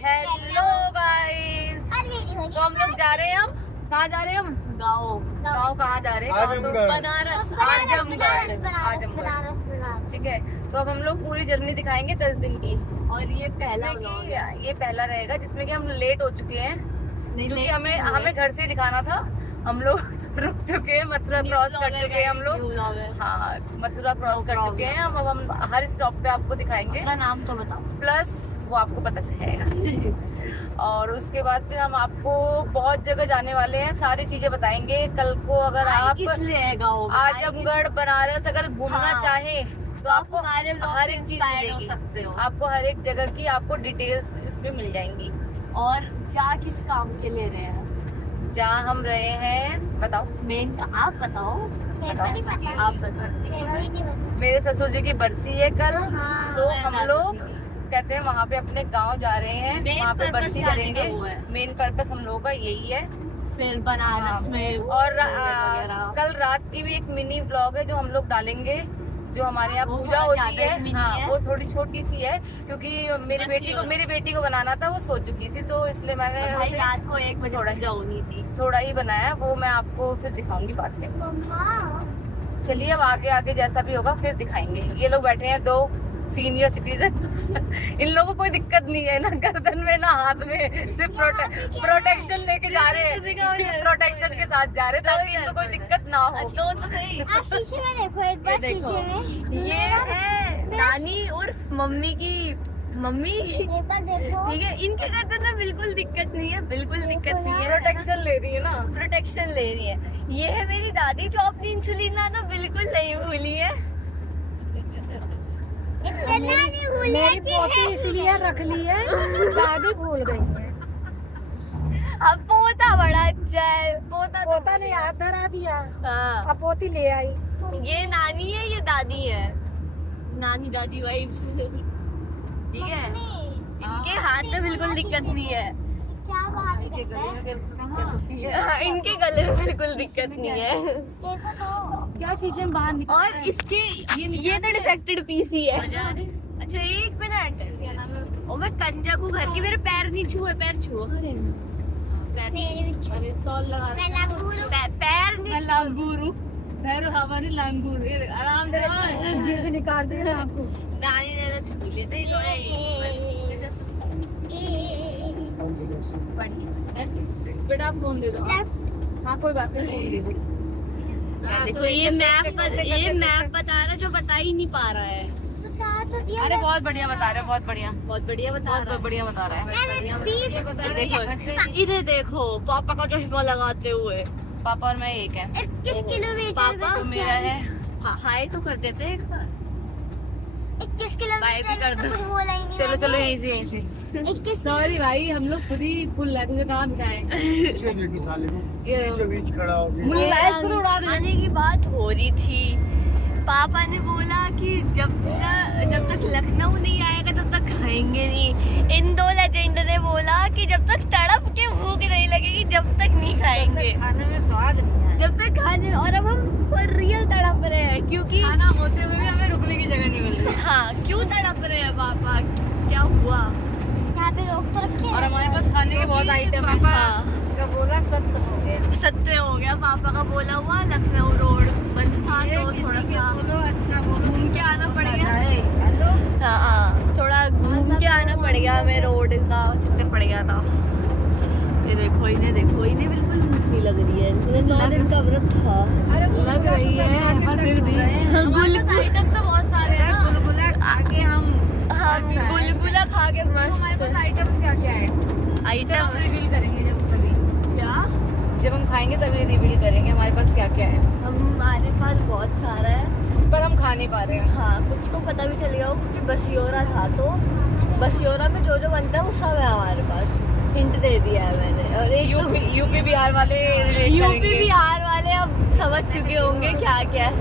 Hello guys, तो हम लोग जा रहे हैं। हम कहाँ जा रहे हैं? हम गाँव कहाँ जा रहे हैं? बनारस। आजमगढ़। ठीक है, तो अब हम लोग पूरी जर्नी दिखाएंगे 10 दिन की। और ये पहला रहेगा जिसमें कि हम लेट हो चुके हैं, क्योंकि हमें घर से दिखाना था। हम लोग रुक चुके हैं, मथुरा क्रॉस कर चुके हैं हम लोग। हाँ, मथुरा क्रॉस कर चुके हैं। अब हम हर स्टॉप पे आपको दिखाएंगे। नाम तो बताओ, प्लस वो आपको पता चलेगा। और उसके बाद फिर हम आपको बहुत जगह जाने वाले हैं, सारी चीजें बताएंगे। कल को अगर आप आजमगढ़ बनारस अगर घूमना चाहें तो आपको हर एक चीज मिलेगी। सकते हो। आपको हर एक जगह की आपको डिटेल्स इसमें मिल जाएंगी। और जा किस काम के ले रहे हैं? जहाँ हम रहे हैं बताओ। मेन आप बताओ। आप बताओ। मेरे ससुर जी की बरसी है कल, तो हम लोग कहते हैं वहाँ पे अपने गांव जा रहे हैं, वहाँ पे बरसी करेंगे। मेन पर्पस हम लोगों का यही है। फिर बनारस में और कल रात की भी एक मिनी व्लॉग है जो हम लोग डालेंगे। जो हमारे यहाँ पूजा होती है, हाँ, वो थोड़ी छोटी सी है, क्योंकि मेरी बेटी को बनाना था, वो सो चुकी थी, तो इसलिए मैंने उसे रात को 1 बजे थोड़ा ही बनाया। वो मैं आपको फिर दिखाऊंगी बाद में। चलिए, अब आगे जैसा भी होगा फिर दिखाएंगे। ये लोग बैठे हैं 2 सीनियर सिटीजन। इन लोगों को कोई दिक्कत नहीं है, ना गर्दन में ना हाथ में, सिर्फ प्रोटेक्शन लेके जा रहे हैं। प्रोटेक्शन के साथ जा रहे हैं ताकि इनको कोई दिक्कत ना हो। तो सही। आप शीशे में देखो, एक बार शीशे में। ये है नानी और मम्मी की मम्मी। एक बार देखो। ठीक है, इनके गर्दन में बिल्कुल दिक्कत नहीं है, बिल्कुल दिक्कत नहीं है। प्रोटेक्शन ले रही है ना, प्रोटेक्शन ले रही है। ये है मेरी दादी जो अपनी इंसुलिन लाना बिल्कुल नहीं भूली है। इतना नहीं भूली है मेरी पोती इसलिए रख ली है, दादी भूल गई है। अब पोता बड़ा अच्छा है। पोता ने हाथ धरा दिया, हाँ। अब पोती ले आई। ये नानी है, ये दादी है। नानी दादी वाइब्स। ठीक है, इनके हाथ में बिल्कुल दिक्कत नहीं है। क्या बात करता है? हाँ, इनके गले में बिल्कुल दिक्कत नहीं है। देखो तो। क्या शीशे में बाहर निकल और इसके ये तो डिफेक्टेड पीस ही है। अच्छा, 1 मिनट। और मैं कंजा को घर के, मेरे पैर नहीं छुए, पैर छुओ। मेरे भी छू। अरे सॉल लगा मैं लंगूरू। पैर नहीं लांगूरू, हमारी लांगूरू, आराम से जीभ निकाल दिया आपको। नानी ने तो छू लिए थे। बेटा फोन दे दो। हाँ, कोई बात नहीं, फोन दे दो। देखो ये मैप बता रहा है जो बता ही नहीं पा रहा है। बता तो दिया। अरे बहुत बढ़िया बता रहे हैं, बहुत बढ़िया बता रहा बहुत बढ़िया बता रहा है। है। देखो इधर देखो, पापा का चश्मा लगाते हुए। पापा और मैं एक है। 21 किलोमीटर। पापा तो मेरा है। हाय तो कर देते एक बार। 21 बाय भी कर किलोमीटर दो। तो कुछ बोला ही नहीं। चलो यहीं से 21। सॉरी भाई, हम लोग खुद ही फुल है, तुझे कहाँ दिखाएं। आने की बात हो रही थी। पापा ने बोला कि जब तक लखनऊ नहीं आएगा तब तक खाएंगे नहीं। इन 2 लेजेंड ने बोला कि जब तक तड़प के भूख नहीं लगेगी जब तक नहीं खाएंगे। खाने में स्वाद नहीं है। जब तक खाने, और अब हम रियल तड़प रहे हैं, क्योंकि खाना होते हुए भी हमें रुकने की जगह नहीं मिल रही। हाँ, क्यों तड़प रहे हैं पापा, क्या हुआ? यहाँ पे रोक तो रखे हैं। और हमारे पास खाने के बहुत आइटम है। हाँ, का बोला सत्य हो गया। सत्य हो गया। पापा का बोला हुआ लखनऊ रोड बस था, तो थोड़ा सा बोलो, अच्छा बोलो, घूम के आना पड़ेगा। हाँ, थोड़ा घूम के आना पड़ गया हमें, रोड का चक्कर पड़ गया था। ये देखो, इन्हें बिल्कुल भूख नहीं लग रही है। इन्हें 9 दिन का व्रत था। लग रही है, पर फिर भी आइटम तो बहुत सारे हैं ना। गुलगुला खा के गुलगुला खा के मस्त। हमारे पास आइटम क्या है? आइटम रिवील करेंगे जब हम खाएंगे तभी रिवील करेंगे हमारे पास क्या क्या है। हमारे पास बहुत सारा है, पर हम खा नहीं पा रहे हैं। हाँ, कुछ को पता भी चल गया हो, क्योंकि बसियोरा था, तो बसियोरा में जो बनता है वो सब है हमारे पास। हिंट दे दिया है मैंने। और एक यूपी बिहार वाले अब समझ चुके होंगे क्या क्या है।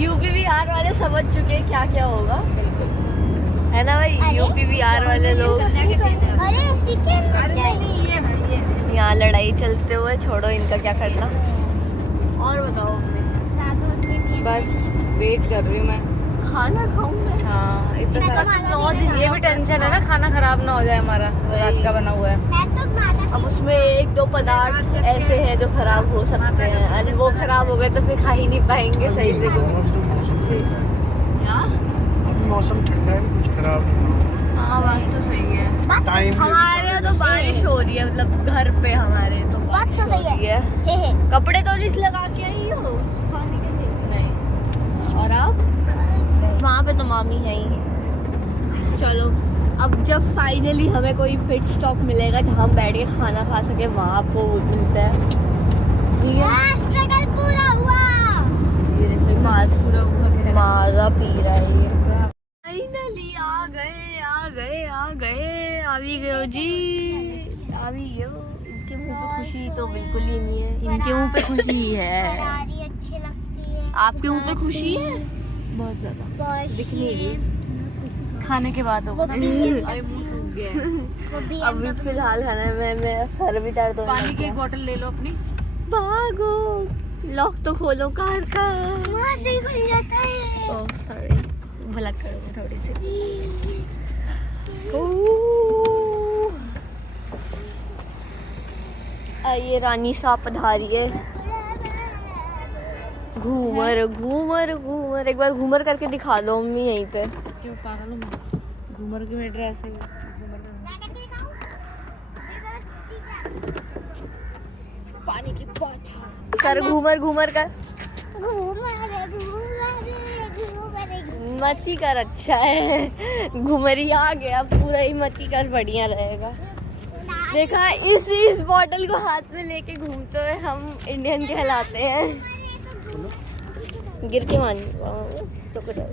यूपी बिहार वाले समझ चुके हैं क्या क्या होगा, है ना भाई? यूपी बिहार वाले लोग। यहाँ लड़ाई चलते हुए, छोड़ो इनका क्या करना। और बताओ, बस वेट कर रही हूँ मैं। खाना खाऊं मैं। हाँ इतना मैं तो सारा माला 9 दिन ये भी टेंशन है ना, खाना खराब ना हो जाए हमारा, रात का बना हुआ है। मैं तो माला अब उसमें 1-2 पदार्थ ऐसे हैं जो खराब हो सकते हैं, अगर वो खराब हो गए तो फिर खा ही नहीं पाएंगे सही से कुछ। क्या? अभी मौसम ठंडा है, कुछ खराब नहीं हुआ। हाँ बात तो सही है। टाइम हमारे यहाँ तो बारिश हो रही है, मतलब घर पे हमारे तो बात बारिश तो हो सही रही है। हे हे। कपड़े तो जिस लगा के आई हो खाने के लिए? नहीं। और अब वहाँ पे तो मामी है ही। चलो अब जब फाइनली हमें कोई पिट स्टॉप मिलेगा जहाँ हम बैठ के खाना खा सके, वहाँ आपको मिलता है। ठीक है, स्ट्रगल पूरा हुआ। ये देखो माजा पी रहा है ये। फाइनली आ गए आ भी गए जी, आ भी गए। इनके मुंह पे खुशी तो बिल्कुल ही नहीं है, इनके मुंह पे खुशी है। फरारी अच्छी लगती है। आपके मुंह पे खुशी है? बहुत ज्यादा बहुत दिख नहीं रही। खाने के बाद होगा। अरे मुंह सूख गया है। वो भी अभी फिलहाल खाना में मेरा सर भी दर्द होने पानी लग की एक गया। बोतल ले लो अपनी। भागो, लॉक तो खोलो कार का। वहाँ से ही खुल जाता है। ओह सॉरी, भला करो थोड़ी सी। आइए रानी सा पधारिए। घूमर घूमर घूमर, एक बार घूमर करके दिखा दो मम्मी यहीं पे। क्यों पागल हूँ मैं? घूमर की मेरी ड्रेस है घूमर पानी की बॉटल कर, घूमर घूमर कर। मती कर, अच्छा है। घूमरी आ गया, पूरा ही मती कर, बढ़िया रहेगा। देखा, इस बॉटल को हाथ में लेके घूमते हुए हम इंडियन कहलाते हैं। गिर के मान पकड़ो।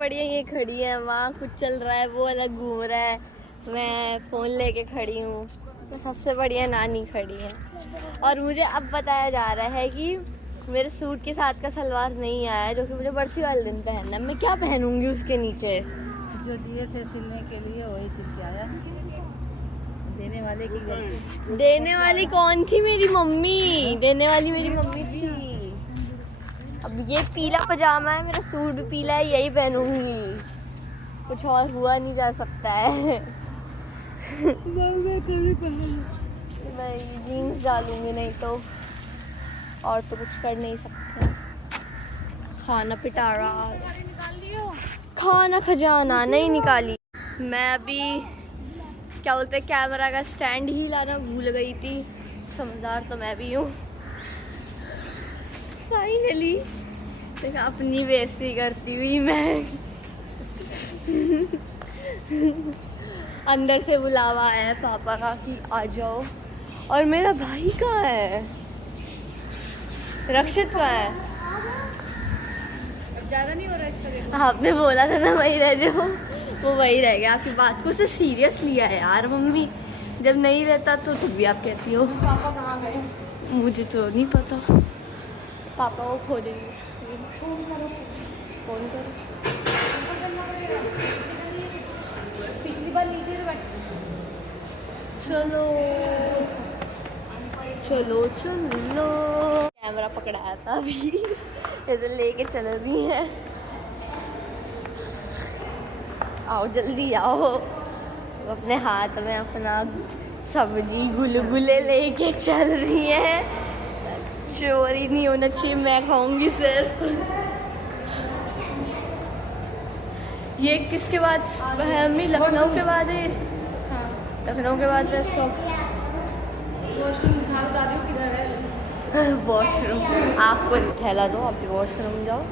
बढ़िया ये खड़ी है, वहाँ कुछ चल रहा है, वो अलग घूम रहा है, मैं फोन लेके खड़ी हूँ। तो सबसे बढ़िया नानी खड़ी है। और मुझे अब बताया जा रहा है कि मेरे सूट के साथ का सलवार नहीं आया, जो कि मुझे बरसी वाले दिन पहनना है। मैं क्या पहनूंगी उसके नीचे? जो दिए थे सिलने के लिए वही सिल के आया। देने वाले की गलती। देने वाली कौन थी? मेरी मम्मी। देने वाली मेरी मम्मी थी। अब ये पीला पजामा है, मेरा सूट भी पीला है, यही पहनूंगी। कुछ और हुआ नहीं जा सकता है। मैं जीन्स डालूंगी, नहीं तो और तो कुछ कर नहीं सकते। खाना पिटारा, खाना खजाना नहीं निकाली। मैं अभी क्या बोलते हैं, कैमरा का स्टैंड ही लाना भूल गई थी। समझदार तो मैं भी हूँ। फाइनली देखा, अपनी बेइज्जती करती हुई मैं। अंदर से बुलावा आया है पापा का कि आ जाओ। और मेरा भाई कहाँ है? रक्षित कहाँ है? अब ज्यादा नहीं हो रहा इसका वेट? आपने बोला था ना वही रह जाओ, वो वही रह गया। आपकी बात को उसने सीरियस लिया है यार मम्मी। जब नहीं रहता तो तुम भी आप कहती हो। पापा कहाँ गए? मुझे तो नहीं पता। पापा वो खो देंगे। फोन करो। पिछली बार नीचे बैठ। चलो चलो चलो। कैमरा पकड़ाया था अभी, इधर लेके चल रही है। आओ जल्दी आओ। अपने हाथ में अपना सब्जी गुलगुले लेके चल रही है। चोरी नहीं होना चाहिए, मैं खाऊंगी सिर्फ। ये किसके बाद है अम्मी? लखनऊ के बाद है। लखनऊ के बाद स्टॉप। वॉशरूम दिखा बता दो किधर है। वॉशरूम आपको ठहला दो, आप भी वॉशरूम जाओ।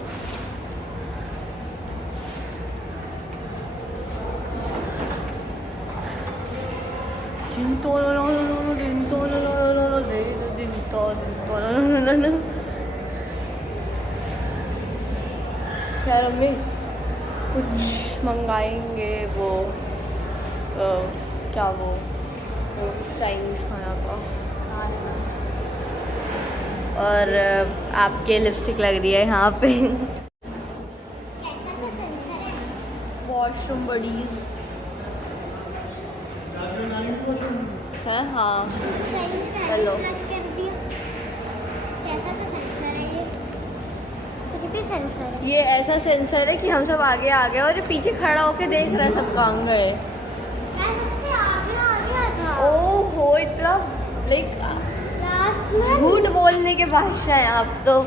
यार मम्मी कुछ मंगाएंगे, वो क्या वो चाइनीज खाना का। और आपके लिपस्टिक लग रही है यहाँ पे। वॉशरूम बडीज है। हाँ हेलो। कैसा सा सेंसर है ये? कुछ भी सेंसर है। ये ऐसा सेंसर है कि हम सब आगे आ गए और ये पीछे खड़ा होके देख रहा है सब कहाँ गए। आगे आ गया था। ओहो इतना लाइक लास्ट में झूठ बोलने के बादशाह हैं आप तो।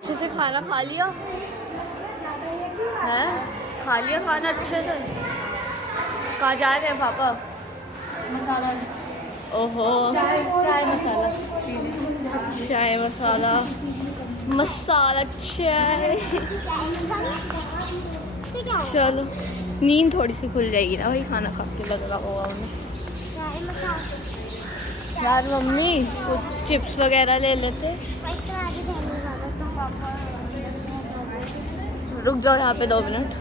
अच्छे से खाना खा लिया है? खा लिया खाना अच्छे से? कहाँ जा रहे हैं पापा? मसाला ओहो चाय मसाला चाय मसाला मसाला चाय। चलो नींद थोड़ी सी खुल जाएगी ना वही खाना खा के लग रहा होगा उन्हें। यार मम्मी कुछ चिप्स वगैरह ले लेते। रुक जाओ यहाँ पे 2 मिनट।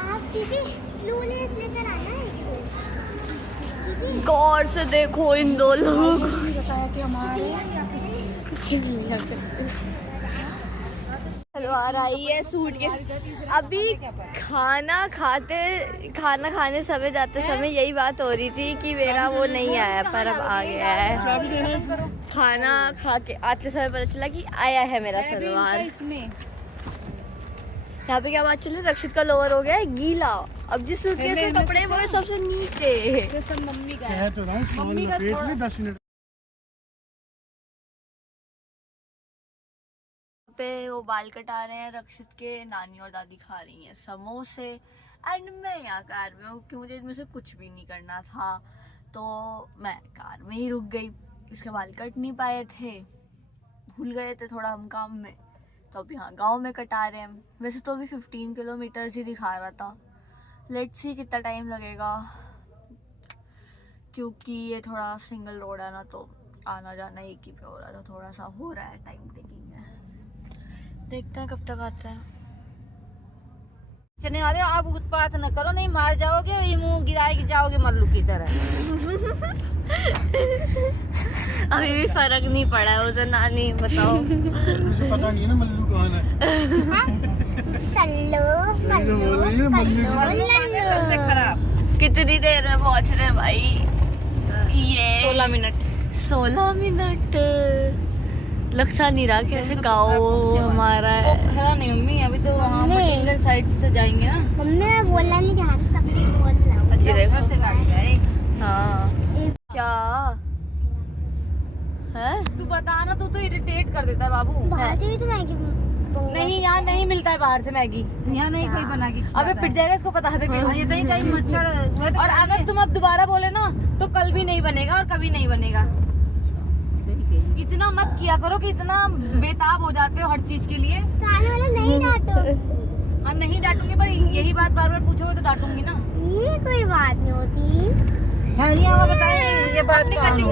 आप दीदी ब्लू लेस लेकर आना है। गौर से देखो इन 2 लोगों को। बताया कि हमारे सलवार आई है सूट के। अभी खाना खाने समय जाते समय यही बात हो रही थी कि मेरा वो नहीं आया पर अब आ गया है। खाना खा के आते समय पता चला कि आया है मेरा सलवार। इसमें यहाँ पे क्या बात चल रही है, रक्षित का लोअर हो गया है गीला। अब जिस सूटकेस में कपड़े हैं, वो है सबसे नीचे। ये सब मम्मी का है। कह तो रहा हूँ फोन मम्मी का लपेट थोड़ा- ले 10 मिनट। पे वो बाल कटा रहे हैं रक्षित के, नानी और दादी खा रही हैं समोसे एंड मैं यहाँ कार में हूँ क्योंकि मुझे इनमें से कुछ भी नहीं करना था तो मैं कार में ही रुक गई। इसके बाल कट नहीं पाए थे, भूल गए थे थोड़ा हम काम में, तो अब यहाँ गांव में कटा रहे हैं। वैसे तो अभी 15 किलोमीटर ही दिखा रहा था, लेट्स सी कितना टाइम लगेगा क्योंकि ये थोड़ा सिंगल रोड है ना तो आना जाना एक ही पे हो रहा था, थोड़ा सा हो रहा है टाइम टेकिंग है। देखते हैं कब तक आता है। चने वाले आप उत्पात न करो, नहीं मार जाओगे, ये मुंह गिराए जाओगे मल्लू की तरह। अभी भी फर्क नहीं पड़ा है, वो तो नानी बताओ। मुझे पता नहीं है ना मल्लू कौन है। सल्लू मैं तो बोल रही हूँ मल्लू सबसे खराब। कितनी देर में पहुंच रहे हैं भाई? ये 16 मिनट। 16 मिनट लग सा नहीं रहा कि ऐसे गाँव हमारा है। खरा नहीं मम्मी, अभी तो वहाँ मम्मी। इंडियन साइड से जाएंगे ना। मम्मी मैं बोलना नहीं चाह रही तब भी बोल रहा हूँ। अच्छी देखो घर से गाड़ी जाए। हाँ क्या है? तू बता ना, तू तो इरिटेट कर देता है बाबू। बाहर से भी तो मैगी नहीं यहाँ नहीं मिलता है बाहर से मैगी, यहाँ नहीं कोई बना के। अबे पिट जाएगा, इसको बता दे। ये तो कहीं मच्छर। और अगर तुम अब दोबारा बोले ना तो कल भी नहीं बनेगा और कभी नहीं बनेगा। इतना मत किया करो कि इतना बेताब हो जाते हो हर चीज के लिए। खाने वाला नहीं डांटो। हाँ नहीं डांटूंगी, पर यही बात बार बार पूछोगे तो डांटूंगी ना। ये कोई बात नहीं होती। बताए ये बात अपनी कटिंग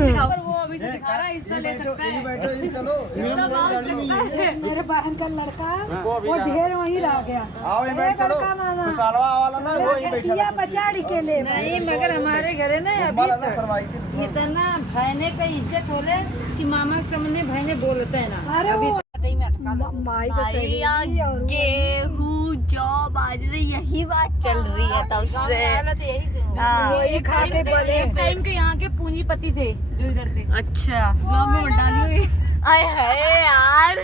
दिखाओ। पर वो अभी तो दिखा रहा है, इसका ले सकता है। मेरे बहन का लड़का वो ढेर वहीं रह गया। आओ ये बैठ चलो। तो सालवा वाला ना वो ही बैठा या पचाड़ी के ले नहीं मगर हमारे घर है ना अभी ना सरवाई के इतना भाईने का इज्जत होले कि मामा के सामने भाईने बोलते हैं ना। अरे वो कटई में अटका लो। माई का भाई सहेली यहाँ और वो- गेहूं जौ बाजरे यही बात चल रही है तब गाँव से। में आया तो यही हाँ। वही खा के बड़े एक टाइम के यहाँ के पूंजीपति थे जो इधर थे। अच्छा गाँव में मत डालियो ये। आए है यार।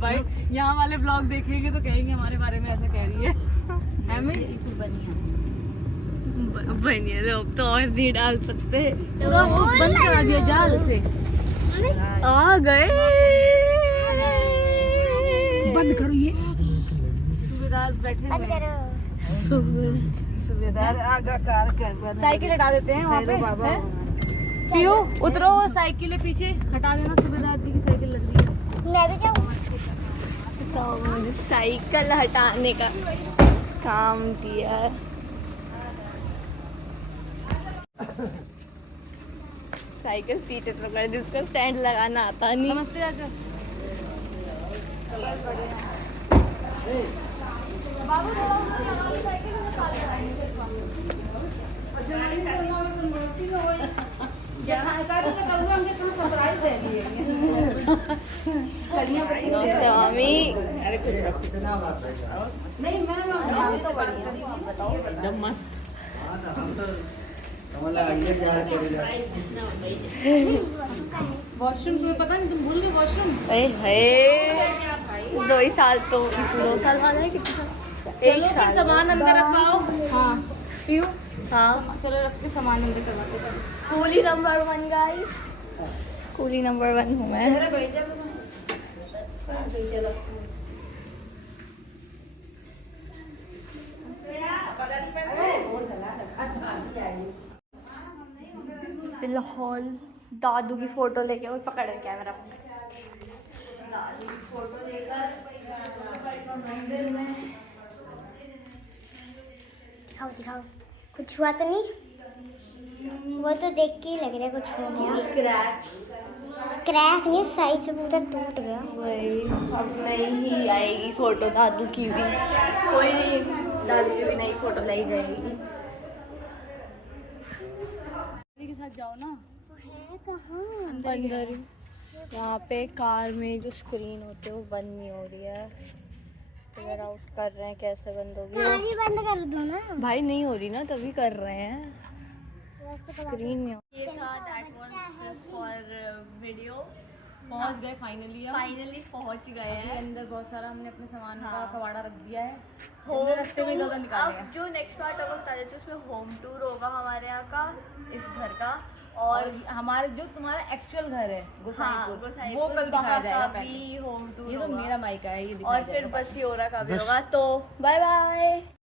भाई यहाँ वाले ब्लॉग देखेंगे तो कहेंगे हमारे बारे में ऐसा कह रही है। हमें बिल्कुल बनिया बनिए लोग तो और नहीं डाल सकते। पूरा वो बंद करा दिया जाल से। आ गए बंद करो ये। सूबेदार बैठे हुए हैं। सूबेदार आगा कार कर साइकिल हटा देते हैं वहाँ पे। हैं? क्यों उतरो, वो साइकिल पीछे हटा देना। सूबेदार जी की साइकिल लग रही है। मैं भी जाऊँ। तो मुझे साइकिल हटाने का काम दिया। साइकिल पीछे तो कर दी, उसका स्टैंड लगाना आता नहीं। नमस्ते चाचा। नमस्ते मामी। वॉशरूम तुम्हें पता नहीं, तुम भूल गए वॉशरूम। 2 साल तो 2 साल वाला है कितना साल? चलो फिर सामान अंदर रखाओ। हाँ पीयू, हाँ चलो रख के सामान अंदर करवाते हैं। Coolie number 1 guys, coolie number 1 हूँ मैं। फिलहाल दादू की फोटो लेके वो पकड़ कैमरा, दादू की फोटो लेकर मंदिर में। दिखाओ दिखाओ, कुछ हुआ तो नहीं? वो तो देख के ही लग रहा है कुछ हो गया। क्रैक क्रैक नहीं, साइड से पूरा टूट गया। वही, अब नहीं आएगी फोटो दादू की भी, कोई नहीं, दादू की भी नई फोटो लाई जाएगी। के साथ जाओ ना है कहाँ? अंदर ही। यहाँ पे कार में जो स्क्रीन होती है वो बंद नहीं हो रही है, फिगर आउट कर रहे हैं कैसे बंद होगी। पानी बंद कर दो ना। भाई नहीं हो रही ना, तभी कर रहे हैं, स्क्रीन में। ये था फॉर वीडियो। पहुंच गए फाइनली। फाइनली पहुंच गए हैं अंदर बहुत सारा हमने अपने सामान का हाँ। कबाड़ा रख दिया है। होम रास्ते में ज़्यादा निकाले अब जो नेक्स्ट पार्ट हम बता देते हैं उसमें होम टूर होगा हमारे यहाँ का, इस घर का। और हमारे जो तुम्हारा एक्चुअल घर है हाँ, गोसाईपुर, गोसाईपुर वो कल दिखाया वहाँ जाएगा का पहले। भी होम टूर ये तो होगा। मेरा माइका है, ये और दिखाया फिर जाएगा बस योरा का भी बस। होगा। तो बाय बाय।